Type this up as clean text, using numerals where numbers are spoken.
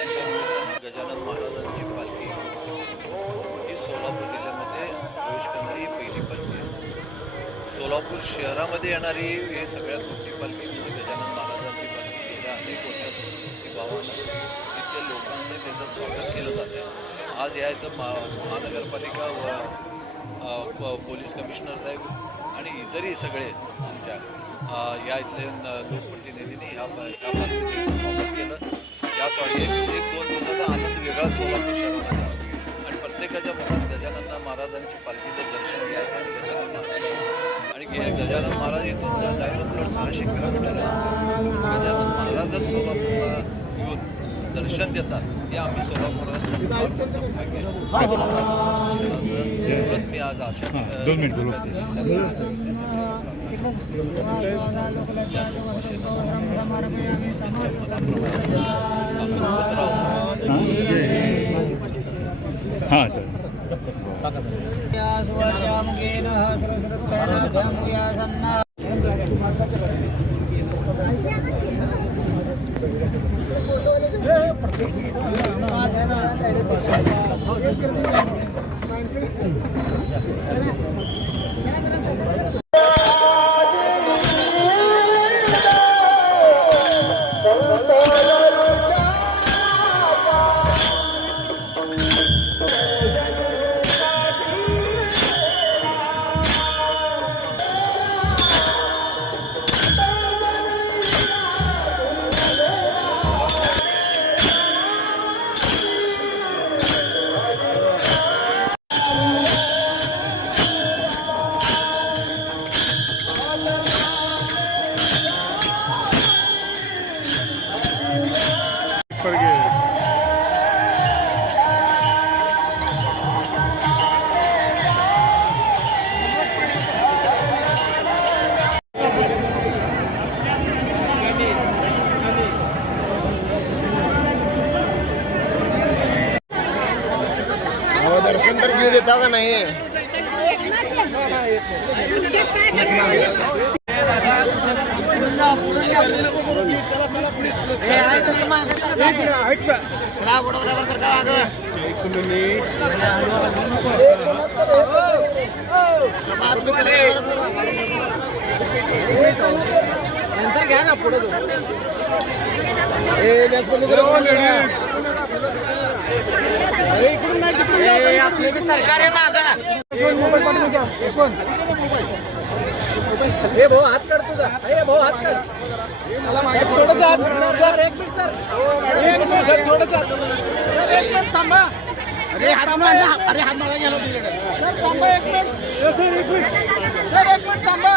एकादशीच्या निमित्तानं गजानन महाराजांची पालखी ही सोलापूर जिल्ह्यामध्ये प्रवेश करणारी ही पहिली पालखी आहे. सोलापूर शहरामध्ये येणारी ही सगळ्यात मोठी पालखी म्हणजे गजानन महाराजांची पालखी. गेल्या अनेक वर्षापासून भक्तिभावानं इथल्या लोकांनी त्याचं स्वागत केलं जात आहे. आज या इथं महानगरपालिका व पोलीस कमिशनर साहेब आणि इतरही सगळे आमच्या या इथले लोकप्रतिनिधींनी ह्या पालखीचं स्वागत केलं. या एक दोन दिवसाचा आनंद वेगळा सोलापूर शहरामध्ये असतो आणि प्रत्येकाच्या मुखात गजानन महाराजांची पालखीचं दर्शन घ्यायचं आणि गजानन महाराज इथून जायला उलट 600 किलोमीटर गजानन महाराजच सोलापूरला येऊन दर्शन देतात. हे आम्ही सोलापुरांचं फार मोठं भाग्य आहे. मी आज आशा दर्शन तर घेऊ देता का नाही? नंतर घ्या ना पुढे सरकार हे भाऊ हात काढ तुझा. हे भाऊ हात काढ. मला मागे थोडंच हात. एक मिनिट सर. एक मिनिट थोडंच हात. एक मिनिट थांबा. अरे हात मागा. अरे हात मागा गेला तुझ्याकडे. थांबा एक मिनिट. एक मिनिट थांबा.